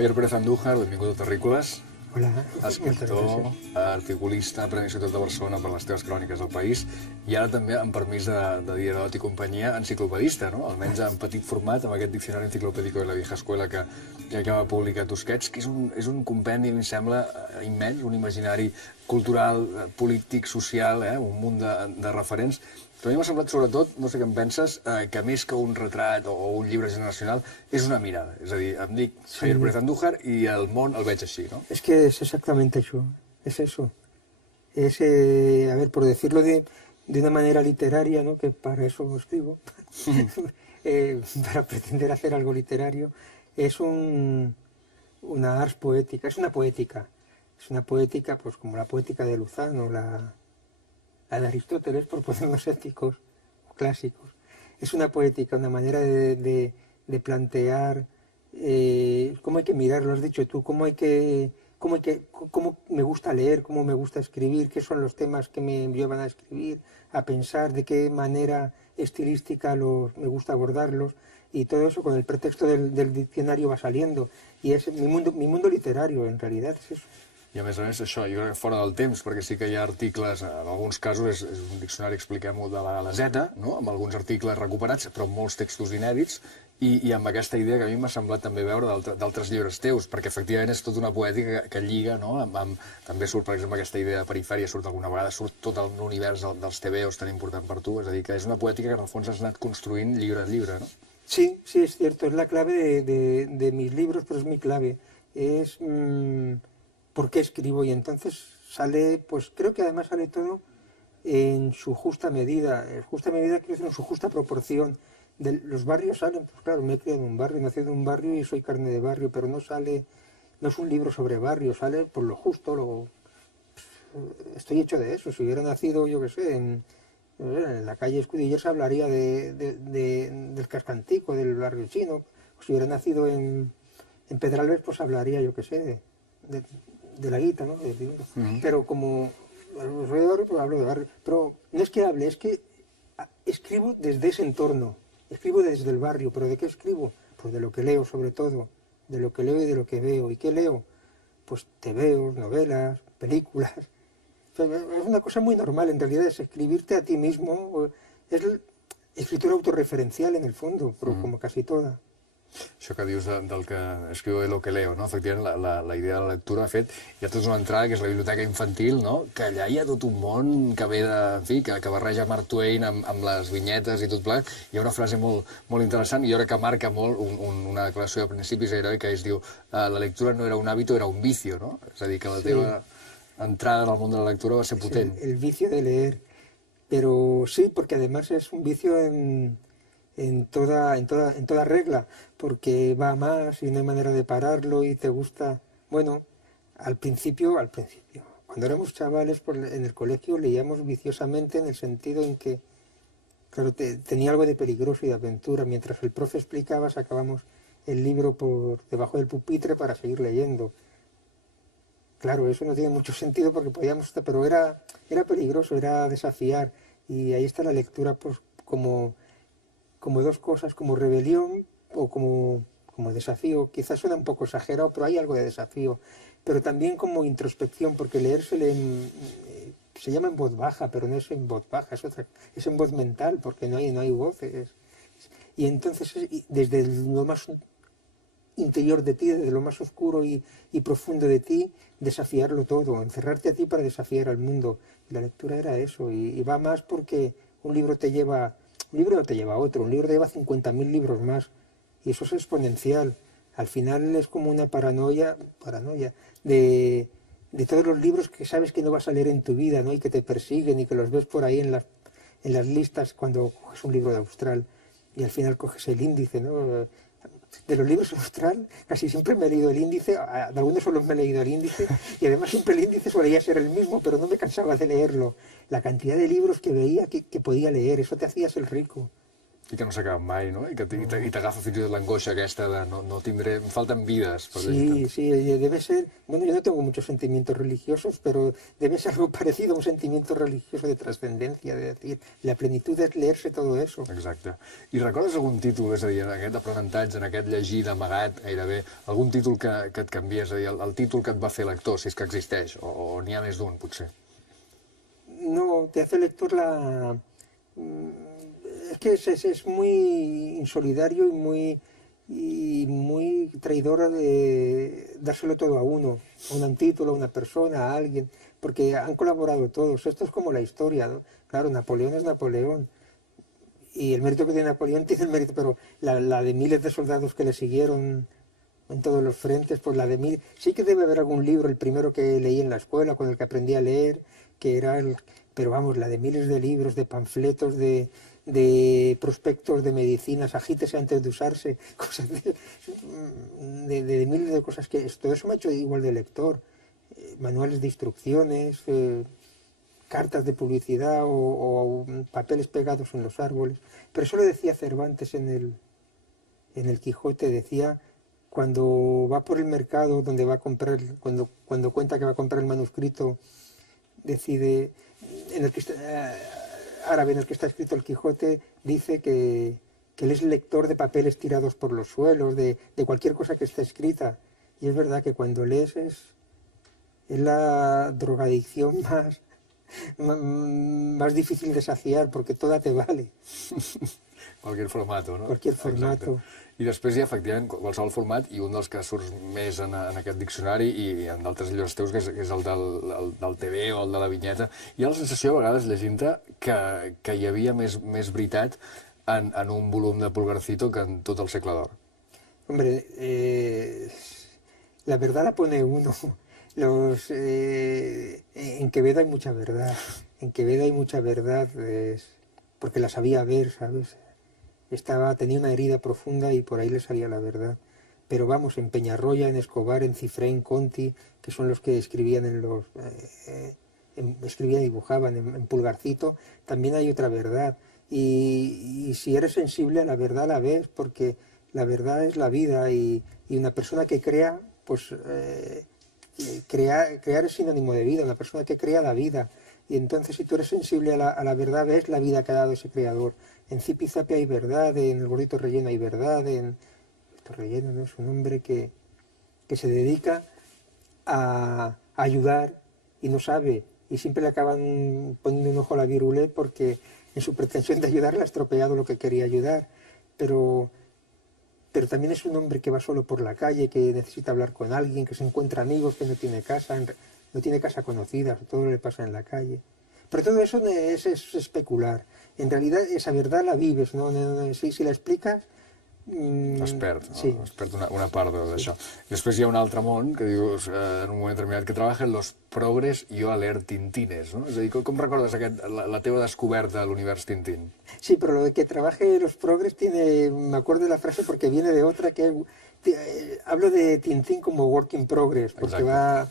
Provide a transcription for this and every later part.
Javier Pérez Andújar, benvingut a Terrícoles. Hola, Escriptor, articulista, Premi Ciutat de Barcelona per les teves cròniques del país i ara també, amb permís de Diderot i companyia, enciclopedista, no? Almenys en petit format, amb aquest diccionari enciclopèdico de la vieja escuela que va publicar Tusquets, que és un compendi, em sembla, immens, un imaginari cultural, polític, social, un munt de referents. Però a mi m'ha semblat, sobretot, no sé què en penses, que més que un retrat o un llibre generacional, és una mirada. És a dir, em dic Javier Pérez Andújar i el món el veig així, ¿no? Es que es exactamente eso, es eso. Es, a ver, por decirlo de una manera literaria, ¿no? Que para eso escribo, para pretender hacer algo literario, es una ars poética, es una poética. Es una poética, pues como la poética de Luzano, la de Aristóteles, por ponernos éticos clásicos. Es una poética, una manera de plantear cómo hay que mirar, lo has dicho tú, cómo me gusta leer, cómo me gusta escribir, qué son los temas que me llevan a escribir, a pensar, de qué manera estilística me gusta abordarlos, y todo eso con el pretexto del diccionario va saliendo. Y es mi mundo literario, en realidad, es eso. I a més, això, jo crec que fora del temps, perquè sí que hi ha articles, en alguns casos és un diccionari, expliquem-ho, de la Galaseta, no? Amb alguns articles recuperats, però amb molts textos inèdits, i amb aquesta idea que a mi m'ha semblat també veure d'altres llibres teus, perquè efectivament és tota una poètica que lliga, no? També surt, per exemple, aquesta idea de perifèria, surt alguna vegada, surt tot l'univers dels tebeos tan important per tu, és a dir, que és una poètica que en el fons has anat construint llibre a llibre, no? Sí, sí, es cierto, es la clave de mis libros, pero es mi clave. Es por qué escribo, y entonces sale, pues creo que además sale todo en su justa medida. Justa medida quiero decir en su justa proporción. Los barrios salen, pues claro, me he criado en un barrio, nací en un barrio y soy carne de barrio, pero no es un libro sobre barrio, sale por lo justo, estoy hecho de eso. Si hubiera nacido, yo qué sé, en la calle Escudillers hablaría del Cascantico, del barrio chino. O si hubiera nacido en Pedralbes, pues hablaría, yo qué sé, de la guita, ¿no? Pero como soy de barrio, pues hablo de barrio. Pero no es que hable, es que escribo desde ese entorno, escribo desde el barrio. ¿Pero de qué escribo? Pues de lo que leo, sobre todo, de lo que leo y de lo que veo. ¿Y qué leo? Pues tebeos, novelas, películas. Es una cosa muy normal, en realidad, es escribirte a ti mismo. Es escritura autorreferencial, en el fondo, pero como casi toda. Això que dius del que escriu de lo que leo, no? Efectivament, la idea de la lectura, de fet, hi ha tota una entrada que és la biblioteca infantil, no? Que allà hi ha tot un món que ve de... En fi, que barreja Mark Twain amb les vinyetes i tot plegat. Hi ha una frase molt interessant, i jo crec que marca molt una declaració de principis gairebé, que es diu la lectura no era un hábito, era un vicio, no? És a dir, que la teva entrada en el món de la lectura va ser potent. El vicio de leer, pero sí, porque además es un vicio en toda regla, porque va a más y no hay manera de pararlo y te gusta. Bueno, al principio, cuando éramos chavales en el colegio leíamos viciosamente, en el sentido en que, claro, tenía algo de peligroso y de aventura. Mientras el profe explicaba, sacábamos el libro por debajo del pupitre para seguir leyendo. Claro, eso no tiene mucho sentido porque pero era peligroso, era desafiar, y ahí está la lectura, pues como dos cosas, como rebelión o como desafío. Quizás suena un poco exagerado, pero hay algo de desafío. Pero también como introspección, porque leer se llama en voz baja, pero no es en voz baja, es en voz mental, porque no hay voces. Y entonces, desde lo más interior de ti, desde lo más oscuro y profundo de ti, desafiarlo todo, encerrarte a ti para desafiar al mundo. Y la lectura era eso, y va más porque un libro no te lleva a otro, un libro te lleva 50.000 libros más, y eso es exponencial. Al final es como una paranoia de todos los libros que sabes que no vas a leer en tu vida, ¿no? Y que te persiguen y que los ves por ahí en las listas cuando coges un libro de Austral y al final coges el índice, ¿no? De los libros de Austral casi siempre me he leído el índice, de algunos solo me he leído el índice, y además siempre el índice solía ser el mismo, pero no me cansaba de leerlo. La cantidad de libros que veía que podía leer, eso te hacías el rico. I que no s'acaba mai, no? I t'agafa fins i tot l'angoixa aquesta de no tindré... Em falten vides per llegir Sí, sí, debe ser, bueno, yo no tengo muchos sentimientos religiosos, pero debe ser algo parecido a un sentimiento religioso de trascendencia, de decir, la plenitud es leerse todo eso. Exacte. I recordes algun títol, és a dir, en aquest aprenentatge, en aquest llegir d'amagat gairebé, algun títol que et canvia, és a dir, el títol que et va fer lector, si és que existeix, o n'hi ha més d'un, potser? No, te hace lector la... Es que es muy insolidario y muy traidora de dárselo todo a uno, a un título, a una persona, a alguien, porque han colaborado todos. Esto es como la historia, ¿no? Claro, Napoleón es Napoleón, y el mérito que tiene Napoleón tiene el mérito, pero la de miles de soldados que le siguieron en todos los frentes, pues la de mil... Sí que debe haber algún libro, el primero que leí en la escuela, con el que aprendí a leer, que era el... Pero vamos, la de miles de libros, de panfletos, de prospectos de medicinas, agítese antes de usarse, cosas de miles de cosas que... Todo eso me ha hecho igual de lector. Manuales de instrucciones, cartas de publicidad o papeles pegados en los árboles. Pero eso lo decía Cervantes en el Quijote, decía... Cuando va por el mercado donde va a comprar, cuando cuenta que va a comprar el manuscrito, decide, en el que está, árabe en el que está escrito el Quijote, dice que él es lector de papeles tirados por los suelos, de cualquier cosa que esté escrita. Y es verdad que cuando lees es la drogadicción más difícil de saciar, porque toda te vale. Qualsevol format, no? Qualsevol format. I després hi ha, efectivament, qualsevol format, i un dels que surt més en aquest diccionari i en d'altres llibres teus, que és el del TV o el de la vinyeta, hi ha la sensació, a vegades, llegint-te, que hi havia més veritat en un volum de Pulgarcito que en tot el segle d'or. Hombre, la verdad la pone uno. En Quevedo hay mucha verdad. En Quevedo hay mucha verdad, porque la sabía ver, ¿sabes? Tenía una herida profunda y por ahí le salía la verdad. Pero vamos, en Peñarroya, en Escobar, en Cifré, en Conti, que son los que escribían escribían y dibujaban en Pulgarcito, también hay otra verdad. Y si eres sensible a la verdad la ves, porque la verdad es la vida y una persona que crea, pues crear es sinónimo de vida, una persona que crea da vida. Y entonces si tú eres sensible a la verdad, ves la vida que ha dado ese creador. En Zipizape hay verdad, en El Gordito Relleno hay verdad, en... Gordito Relleno, ¿no? Es un hombre que se dedica a ayudar y no sabe, y siempre le acaban poniendo un ojo a la virulé porque en su pretensión de ayudar le ha estropeado lo que quería ayudar. Pero también es un hombre que va solo por la calle, que necesita hablar con alguien, que se encuentra amigos, que no tiene casa conocida, todo le pasa en la calle. Pero todo eso es especular. En realidad esa verdad la vives, ¿no? Si la explicas... Es perd, no? Sí. Es perd una part d'això. Sí. Després hi ha un altre món que dius, en un moment determinat, que treballa en los progres y yo a leer Tintines, ¿no? És a dir, com recordes la teva descoberta de l'univers Tintín? Sí, pero lo de que trabaje los progres me acuerdo de la frase porque viene de otra que hablo de Tintín como work in progress, porque va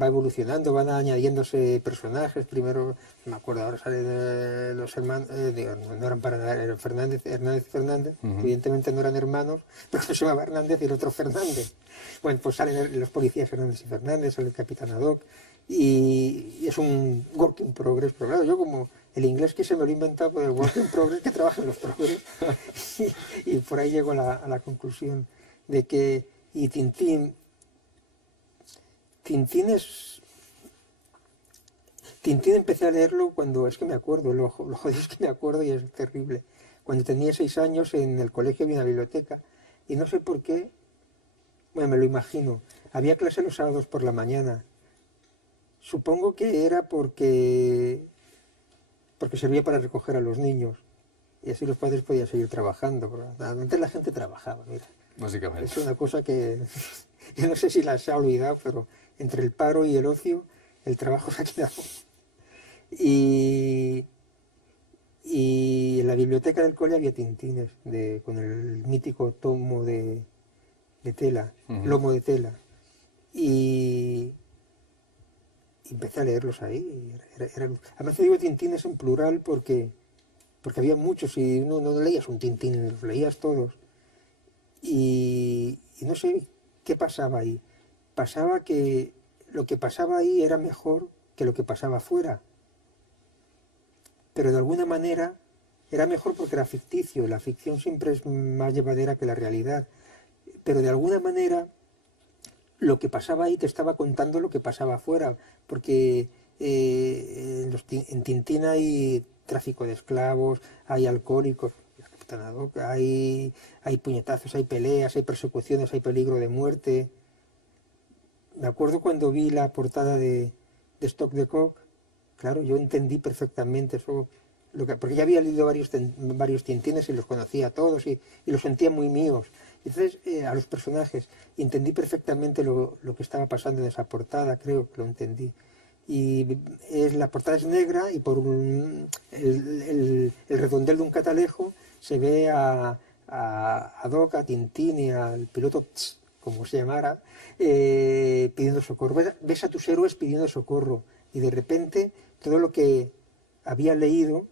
evolucionando, van añadiéndose personajes. Primero, me acuerdo, ahora salen los hermanos, no eran Hernández y Fernández, evidentemente no eran hermanos, pero se llamaba Hernández y el otro Fernández. Bueno, pues salen los policías Hernández y Fernández, sale el capitán Haddock, y es un work in progress, pero claro, yo como el inglés que se me lo he inventado por el work in progress, que trabaja en los progress, y por ahí llego a la conclusión de que, y Tintín empecé a leerlo cuando, es que me acuerdo, lo jodido es que me acuerdo y es terrible. Cuando tenía 6 años en el colegio había una biblioteca y no sé por qué, bueno, me lo imagino, había clase los sábados por la mañana. Supongo que era porque servía para recoger a los niños y así los padres podían seguir trabajando. Antes la gente trabajaba, mira. Básicamente. Es una cosa que yo no sé si se ha olvidado, pero entre el paro y el ocio, el trabajo se ha quedado. Y en la biblioteca del cole había Tintines, con el mítico tomo de tela, lomo de tela. Y empecé a leerlos ahí. Además, digo Tintines en plural porque porque había muchos y no leías un Tintín, los leías todos. Y no sé qué pasaba ahí. Pasaba que lo que pasaba ahí era mejor que lo que pasaba fuera. Pero de alguna manera era mejor porque era ficticio. La ficción siempre es más llevadera que la realidad. Pero de alguna manera lo que pasaba ahí te estaba contando lo que pasaba afuera, porque en Tintín hay tráfico de esclavos, hay alcohólicos, hay puñetazos, hay peleas, hay persecuciones, hay peligro de muerte. Me acuerdo cuando vi la portada de Stock de Cock, claro, yo entendí perfectamente eso, porque ya había leído varios Tintines y los conocía a todos y los sentía muy míos. Entonces, a los personajes, entendí perfectamente lo que estaba pasando en esa portada, creo que lo entendí. Y la portada es negra y por el redondel de un catalejo se ve a Doc, a Tintín y al piloto, como se llamara, pidiendo socorro. Ves a tus héroes pidiendo socorro y de repente todo lo que había leído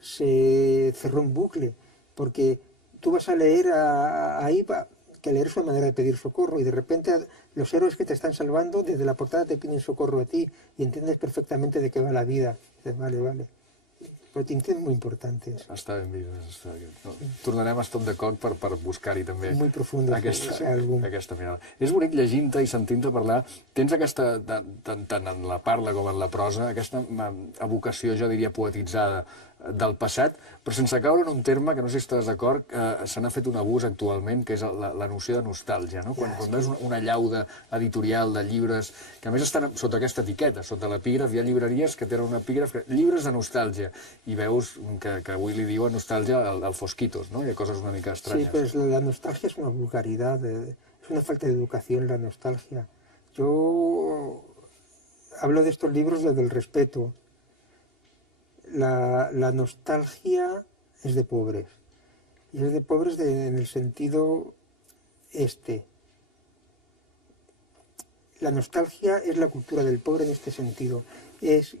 se cerró en bucle, porque tú vas a leer ahí, que leer es una manera de pedir socorro, y de repente los héroes que te están salvando desde la portada te piden socorro a ti y entiendes perfectamente de qué va la vida. Dices, vale, vale. Però Tintín és molt important. Està ben vist. No, tornarem a Stock de Cock per buscar-hi també aquesta mirada. És bonic llegint-te i sentint-te parlar. Tens aquesta, tant en la parla com en la prosa, aquesta evocació, jo diria, poetitzada del passat, però sense caure en un terme que no sé si estàs d'acord, se n'ha fet un abús actualment, que és la noció de nostàlgia. No? Quan veus una llauda editorial de llibres, que a més estan sota aquesta etiqueta, sota l'epígraf, hi ha llibreries que tenen un epígraf, llibres de nostàlgia, i veus que avui li diuen nostàlgia al Fosquitos, ¿no? Hi ha coses una mica estranyes. Sí, pues la nostalgia es una vulgaridad, es una falta de educación la nostalgia. Yo hablo de estos libros desde el respeto. La nostalgia es de pobres, y es de pobres en el sentido La nostalgia es la cultura del pobre en este sentido. Es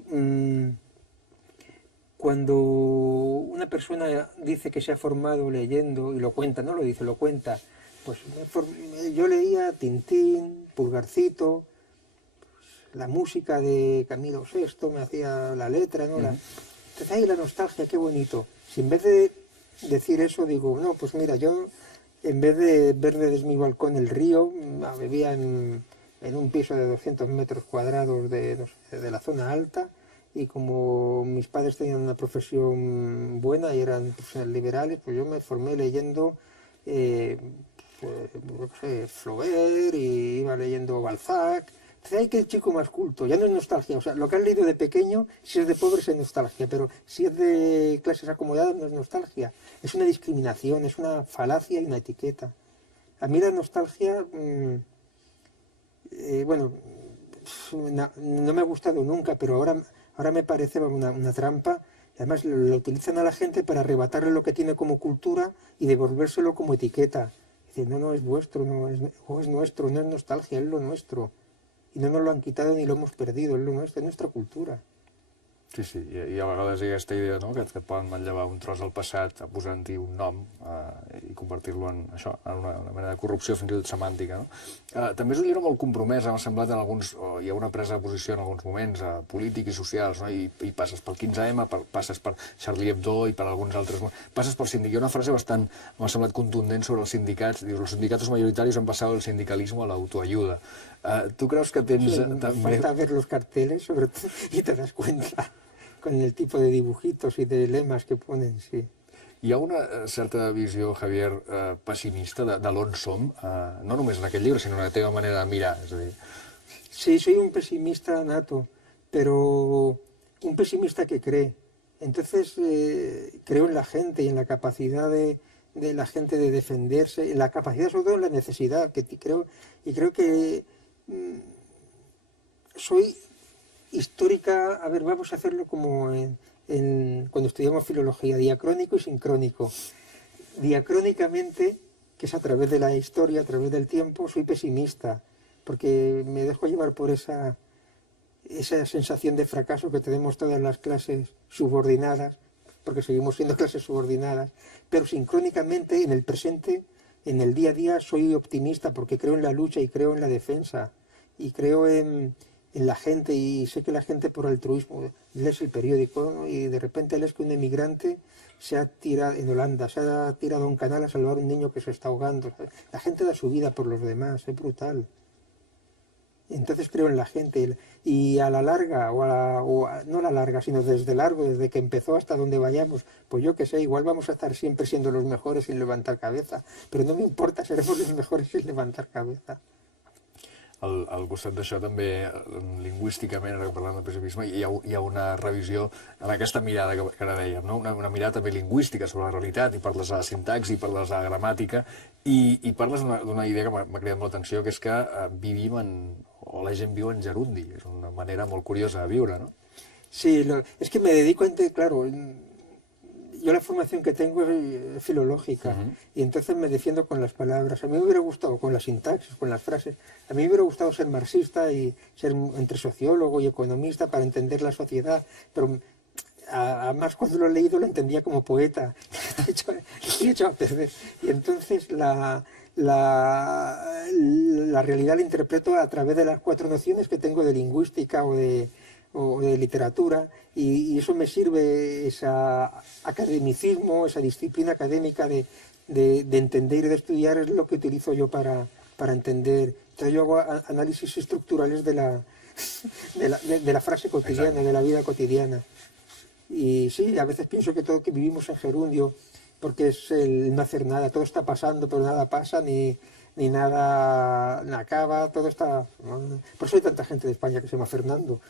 cuando una persona dice que se ha formado leyendo, y lo cuenta, no lo dice, lo cuenta, pues yo leía Tintín, Pulgarcito, la música de Camilo VI, me hacía la letra, ¿no? Entonces, ¡ay, la nostalgia, qué bonito! Si en vez de decir eso digo, no, pues mira, yo en vez de ver desde mi balcón el río, vivía en un piso de 200 metros cuadrados de la zona alta, y como mis padres tenían una profesión buena y eran profesionales liberales, pues yo me formé leyendo Flaubert, y iba leyendo Balzac. Entonces, ¡ay, qué chico más culto! Ya no es nostalgia, o sea, lo que has leído de pequeño, si es de pobres es nostalgia, pero si es de clases acomodadas no es nostalgia. Es una discriminación, es una falacia y una etiqueta. A mí la nostalgia, bueno, no me ha gustado nunca, pero ahora me parece una trampa. Además, lo utilizan a la gente para arrebatarle lo que tiene como cultura y devolvérselo como etiqueta. Dicen, no, es vuestro, o es nuestro, no es nostalgia, es lo nuestro. I no nos lo han quitado ni lo hemos perdido, es nuestra cultura. Sí, sí, i a vegades hi ha aquesta idea, no?, que et poden manllevar un tros del passat posant-hi un nom i convertir-lo en això, en una mena de corrupció fins i tot semàntica, no? També és un llibre molt compromès, m'ha semblat, en alguns, hi ha una presa de posició en alguns moments polítics i socials, no? I passes pel 15M, passes per Charlie Hebdo i per alguns altres, passes pel sindicat. Hi ha una frase bastant, m'ha semblat contundent sobre els sindicats, dius, los sindicatos mayoritarios han pasado del sindicalismo a la autoayuda. ¿Tú crees que tens també... Falta ver los carteles, sobre todo, y te das cuenta con el tipo de dibujitos y de lemas que ponen, sí. Hi ha una certa visió, Javier, pessimista de l'on som, no només en aquest llibre, sinó en la teva manera de mirar, és a dir... Sí, soy un pesimista nato, pero un pesimista que cree. Entonces, creo en la gente y en la capacidad de la gente de defenderse, en la capacidad, sobre todo en la necesidad, creo que soy histórica. A ver, vamos a hacerlo como cuando estudiamos filología, diacrónico y sincrónico. Diacrónicamente, que es a través de la historia, a través del tiempo, soy pesimista, porque me dejo llevar por esa sensación de fracaso que tenemos todas las clases subordinadas, porque seguimos siendo clases subordinadas, pero sincrónicamente en el presente, en el día a día, soy optimista porque creo en la lucha y creo en la defensa y creo en la gente, y sé que la gente por altruismo, lees el periódico, ¿no? Y de repente lees que un emigrante se ha tirado en Holanda, se ha tirado a un canal a salvar a un niño que se está ahogando. La gente da su vida por los demás, es brutal. Entonces creo en la gente, y a la larga, no a la larga, sino desde largo, desde que empezó hasta donde vayamos, pues yo qué sé, igual vamos a estar siempre siendo los mejores sin levantar cabeza, pero no me importa, seremos los mejores sin levantar cabeza. Al costat d'això també, lingüísticament, ara que parlem del pessimisme, hi ha una revisió en aquesta mirada que ara dèiem, no? Una mirada també lingüística sobre la realitat, i parles de la sintaxi, i parles de la gramàtica, i parles d'una idea que m'ha cridat molt l'atenció, que és que vivim o la gent viu en gerundi, és una manera molt curiosa de viure, no? Sí, es que me dedico a, claro, yo la formación que tengo es filológica, y entonces me defiendo con las palabras. A mí me hubiera gustado, con la sintaxis, con las frases, a mí me hubiera gustado ser marxista y ser entre sociólogo y economista para entender la sociedad, pero además cuando lo he leído lo entendía como poeta, he hecho a perder. Y entonces la realidad la interpreto a través de las 4 nociones que tengo de lingüística o de literatura, y eso me sirve, ese academicismo, esa disciplina académica de entender y de estudiar, es lo que utilizo yo para entender. Entonces yo hago análisis estructurales de la frase cotidiana, exacto, de la vida cotidiana. Y sí, a veces pienso que vivimos en gerundio, porque es el no hacer nada, todo está pasando, pero nada pasa, ni nada acaba, todo está... Por eso hay tanta gente de España que se llama Fernando.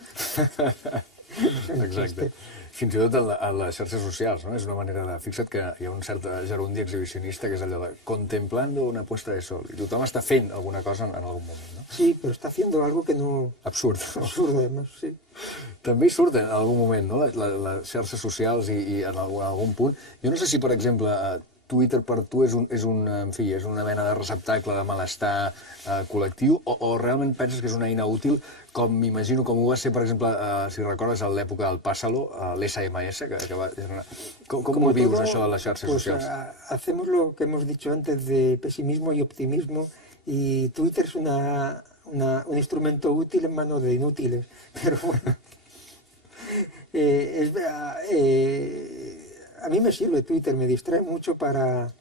Exacte. Fins i tot a les xarxes socials, no? És una manera de... Fixa't que hi ha un cert gerundi exhibicionista que és allò de contemplando una puesta de sol. I tothom està fent alguna cosa en algun moment, no? Sí, però està haciendo algo que no... Absurd. Absurd, además, sí. També hi surten en algun moment, no? Les xarxes socials i en algun punt. Jo no sé si, per exemple, Twitter per tu és una mena de receptacle de malestar col·lectiu, o realment penses que és una eina útil, com m'imagino, com ho va ser, per exemple, si recordes, a l'època del Pásalo, l'SMS, que va... Com ho vius, això de les xarxes socials? Hacemos lo que hemos dicho antes de pesimismo y optimismo, y Twitter es un instrumento útil en manos de inútiles, pero bueno... A mí me sirve Twitter, me distrae mucho para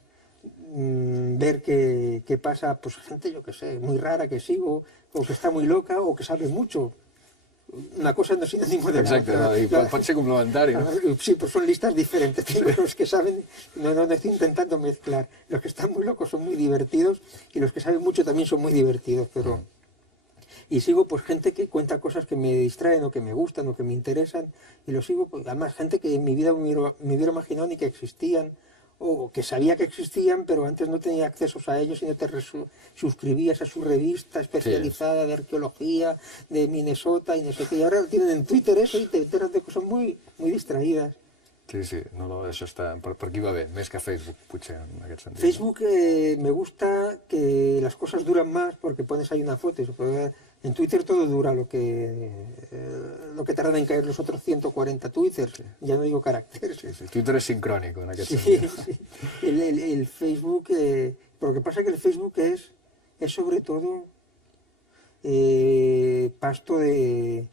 ver qué pasa, pues gente, yo qué sé, muy rara que sigo, o que está muy loca, o que sabe mucho. Una cosa no es sinónimo de otra. Exacto, y pot ser complementari, ¿no? Sí, pues son listas diferentes, pero los que saben, no estoy intentando mezclar. Los que están muy locos son muy divertidos, y los que saben mucho también son muy divertidos, pero... Y sigo pues gente que cuenta cosas que me distraen o que me gustan o que me interesan, y lo sigo, pues, además gente que en mi vida me hubiera imaginado ni que existían, o que sabía que existían, pero antes no tenía accesos a ellos y no te suscribías a su revista especializada de arqueología de Minnesota y no sé qué, y ahora tienen en Twitter eso y te enteras de cosas muy, muy distraídas. Sí, sí, això està... Per aquí va bé, més que Facebook, potser, en aquest sentit. Facebook me gusta que las cosas duran más porque pones ahí una foto y se puede ver. En Twitter todo dura lo que tardan en caer los otros 140 twitters, sí. Ya no digo caracteres. Sí, sí. Twitter es sincrónico en aquest sentit. Sí. El Facebook, pero lo que pasa es que el Facebook es sobre todo pasto de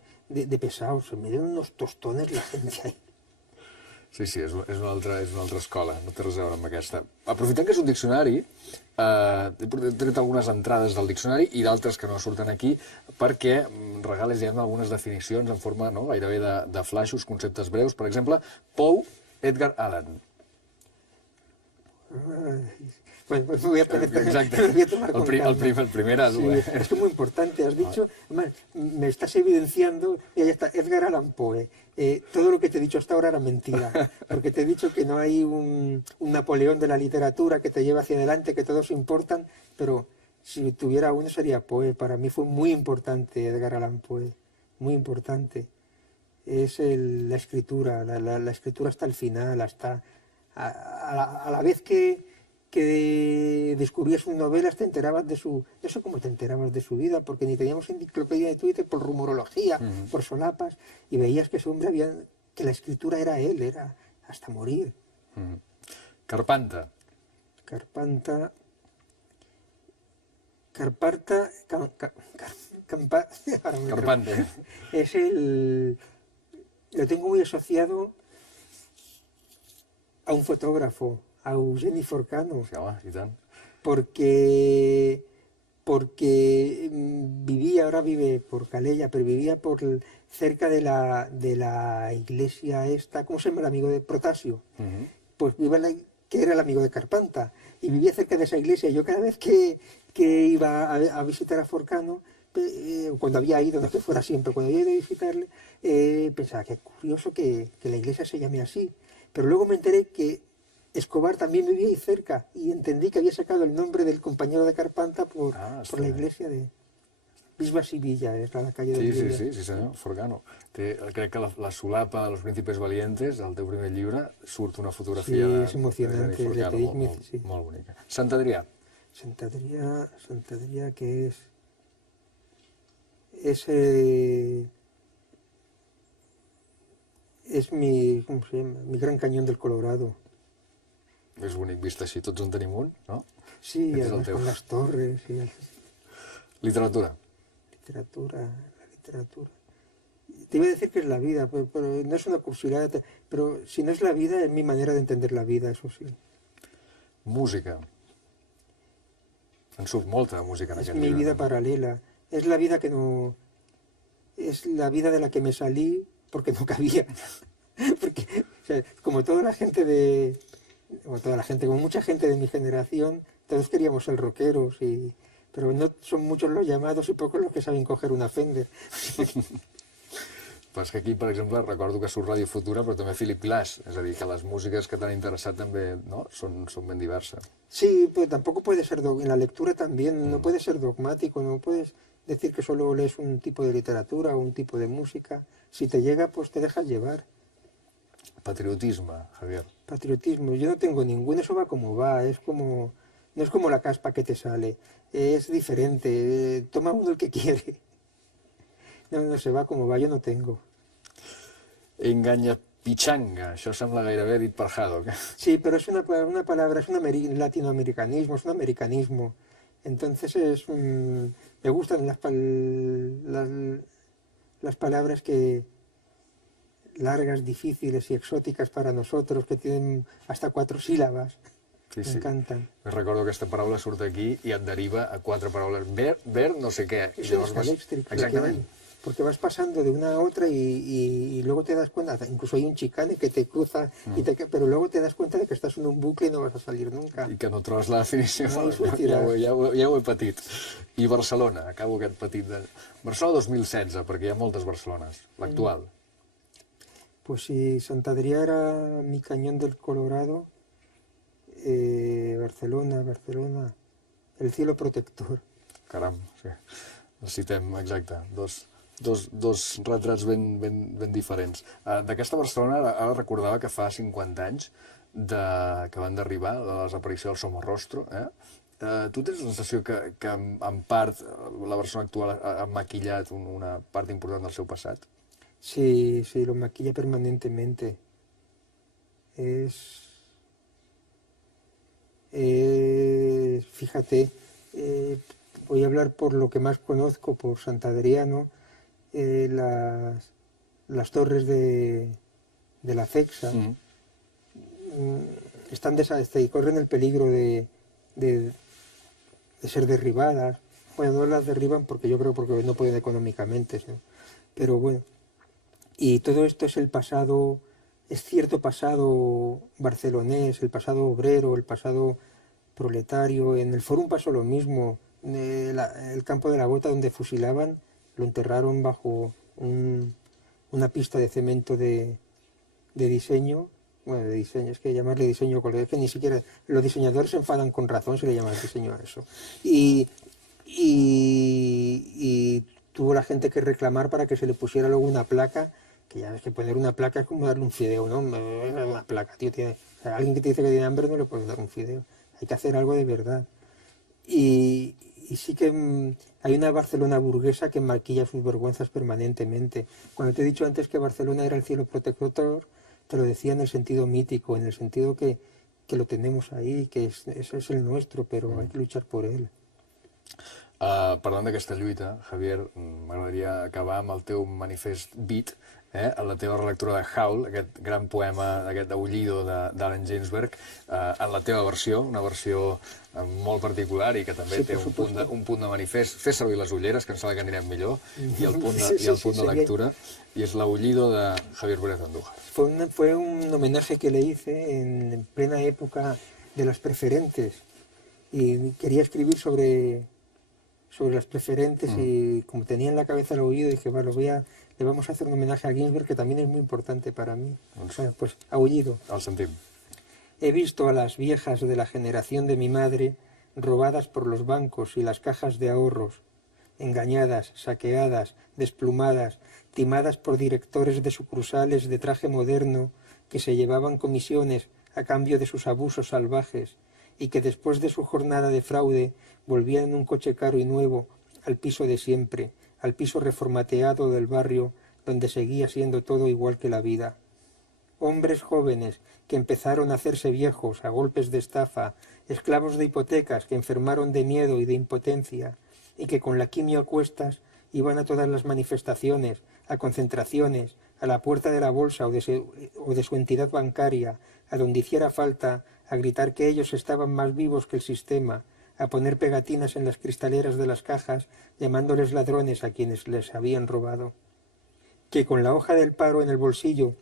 pesados, se me dan unos tostones la gente ahí. Sí, sí, és una altra escola, no té res a veure amb aquesta. Aprofitant que és un diccionari, he tret algunes entrades del diccionari i d'altres que no surten aquí, perquè regales ja algunes definicions en forma gairebé de flaixos, conceptes breus. Per exemple, Poe Edgar Allan. Bueno, pues me voy a tomar con calma. El primer sí, es que muy importante, has dicho, además, me estás evidenciando, y ahí está, Edgar Allan Poe. Todo lo que te he dicho hasta ahora era mentira, porque te he dicho que no hay un Napoleón de la literatura que te lleve hacia adelante, que todos importan, pero si tuviera uno sería Poe. Para mí fue muy importante Edgar Allan Poe, muy importante. Es la escritura, la escritura hasta el final, hasta a la vez que descubrías sus novelas, te enterabas de su... No sé cómo te enterabas de su vida, porque ni teníamos enciclopedia de Twitter por rumorología, por solapas, y veías que ese hombre que la escritura era él, hasta morir. Carpanta. Carpanta... Carparta... ahora me Carpante. es lo tengo muy asociado a un fotógrafo, a Eugeni Forcano, Sí, home, i tant. porque vivía, ahora vive por Calella, pero vivía cerca de la iglesia esta, ¿cómo se llama el amigo de Protasio? Pues que era el amigo de Carpanta, y vivía cerca de esa iglesia. Yo cada vez que iba a visitar a Forcano, cuando había ido, no que fuera siempre, cuando había ido a visitarle, pensaba que curioso que la iglesia se llame así. Pero luego me enteré que Escobar también vivía ahí cerca y entendí que había sacado el nombre del compañero de Carpanta por la iglesia de Bisbas i Villa, és la calle del Villa. Sí, senyor, Forcano. Crec que la solapa de los príncipes valientes, del teu primer llibre, surt una fotografia Sí, és emocionante, de Forcano, sí. molt bonica. Sant Adrià. Sant Adrià, que és ¿cómo se llama? Mi gran cañón del Colorado. És bonic vist així, tots en tenim un, no? Sí, además con las torres. Literatura. La literatura. Te iba a decir que es la vida, pero no es una curiosidad, pero si no es la vida, es mi manera de entender la vida, eso sí. Música. En surt molta música en aquest llibre. Es mi vida paralela. Es la vida que no... Es la vida de la que me salí porque no cabía. Porque, o sea, como mucha gente de mi generación, todos queríamos ser rockeros, pero no son muchos los llamados y pocos los que saben coger una Fender. Però és que aquí, per exemple, recordo que surt Ràdio Futura, però també Philip Glass, és a dir, que les músiques que t'han interessat també, no?, són ben diverses. Sí, pero tampoco puede ser, en la lectura también, no puede ser dogmático, no puedes decir que solo lees un tipo de literatura o un tipo de música. Si te llega, pues te dejas llevar. Patriotisme, Javier. Patriotismo, yo no tengo ninguno, eso va como va, no es como la caspa que te sale, es diferente, toma uno el que quiere. No, se va como va, yo no tengo. Enganyapichanga, això sembla gairebé dit per Haddock. Sí, pero es una palabra, es un latinoamericanismo, es un americanismo. Entonces me gustan las palabras largas, difíciles y exóticas para nosotros, que tienen hasta 4 sílabas. Sí. Me encantan. Recordo que aquesta paraula surt aquí i et deriva a 4 paraules. Ver no sé què. Es una eléctrica. Exactament. Porque vas pasando de una a otra y luego te das cuenta, incluso hay un chicane que te cruza, pero luego te das cuenta de que estás en un bucle y no vas a salir nunca. I que no trobes la definició. No, ja ho he patit. I Barcelona, acabo aquest petit... Barcelona 2016, perquè hi ha moltes Barcelones. L'actual. Pues si Sant Adrià era mi cañón del Colorado, Barcelona, el cielo protector. Caram, sí. Necessitem, exacte, dos retrats ben diferents. D'aquesta Barcelona, ara recordava que fa 50 anys que van d'arribar, de la desaparició del Somorrostro. Tu tens la sensació que en part la Barcelona actual ha maquillat una part important del seu passat? Sí, lo maquilla permanentemente. Fíjate, voy a hablar por lo que más conozco, por Sant Adriano, las torres de la Cexa y corren el peligro de ser derribadas. Bueno, no las derriban porque yo creo porque no pueden económicamente, ¿no? Pero bueno. Y todo esto es el pasado, es cierto pasado barcelonés, el pasado obrero, el pasado proletario. En el Fórum pasó lo mismo. El campo de la Bota donde fusilaban lo enterraron bajo una pista de cemento de diseño. Bueno, de diseño, es que llamarle diseño, es que ni siquiera los diseñadores se enfadan con razón si le llaman diseño a eso. Y tuvo la gente que reclamar para que se le pusiera luego una placa, que ya ves que poner una placa es como darle un fideo, ¿no? Una placa, tío, o sea, alguien que te dice que tiene hambre no le puedes dar un fideo, hay que hacer algo de verdad. Y sí que hay una Barcelona burguesa que maquilla sus vergüenzas permanentemente. Cuando te he dicho antes que Barcelona era el cielo protector, te lo decía en el sentido mítico, en el sentido que lo tenemos ahí, que ese es el nuestro, pero hay que luchar por él. Parlant d'aquesta lluita, Javier, m'agradaria acabar amb el teu manifest Beat, en la teva relectura de Howl, aquest gran poema, aquest aullido d'Allen Ginsberg, en la teva versió, una versió molt particular i que també té un punt de manifest. Fes servir les ulleres, que em sembla que anirem millor, i el punt de lectura, y es l'aullido de Javier Pérez Andújar. Fue un homenaje que le hice en plena época de las preferentes, y quería escribir sobre las preferentes y como tenía en la cabeza el oído dije, bueno, le vamos a hacer un homenaje a Ginsberg que también es muy importante para mí. O sea, pues aullido. El sentim. He visto a las viejas de la generación de mi madre robadas por los bancos y las cajas de ahorros, engañadas, saqueadas, desplumadas, timadas por directores de sucursales de traje moderno que se llevaban comisiones a cambio de sus abusos salvajes y que después de su jornada de fraude volvían en un coche caro y nuevo al piso de siempre, al piso reformateado del barrio donde seguía siendo todo igual que la vida. Hombres jóvenes que empezaron a hacerse viejos a golpes de estafa, esclavos de hipotecas que enfermaron de miedo y de impotencia y que con la quimio a cuestas iban a todas las manifestaciones, a concentraciones, a la puerta de la bolsa o de su entidad bancaria, a donde hiciera falta, a gritar que ellos estaban más vivos que el sistema, a poner pegatinas en las cristaleras de las cajas llamándoles ladrones a quienes les habían robado. Que con la hoja del paro en el bolsillo,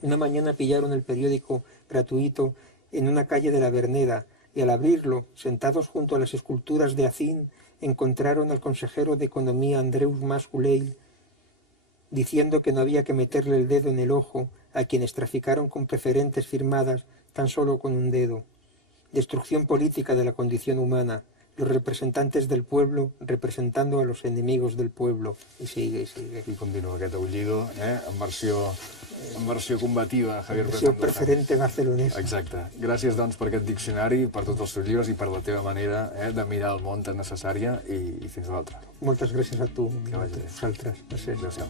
una mañana pillaron el periódico gratuito en una calle de la Verneda y al abrirlo, sentados junto a las esculturas de Acín, encontraron al consejero de Economía Andreus Mas-Uleil diciendo que no había que meterle el dedo en el ojo a quienes traficaron con preferentes firmadas tan solo con un dedo. Destrucción política de la condición humana, los representantes del pueblo representando a los enemigos del pueblo. I sigue, i sigue. I continua aquest aullido, en versió combativa, Javier Pérez Versió Andújar. preferente barcelonesa. Exacte. Gràcies, doncs, per aquest diccionari, per tots els teus llibres i per la teva manera de mirar el món tan necessària i fins a l'altra. Moltes gràcies a tu, Que vagi bé. vosaltres. Gràcies. Adéu-siau.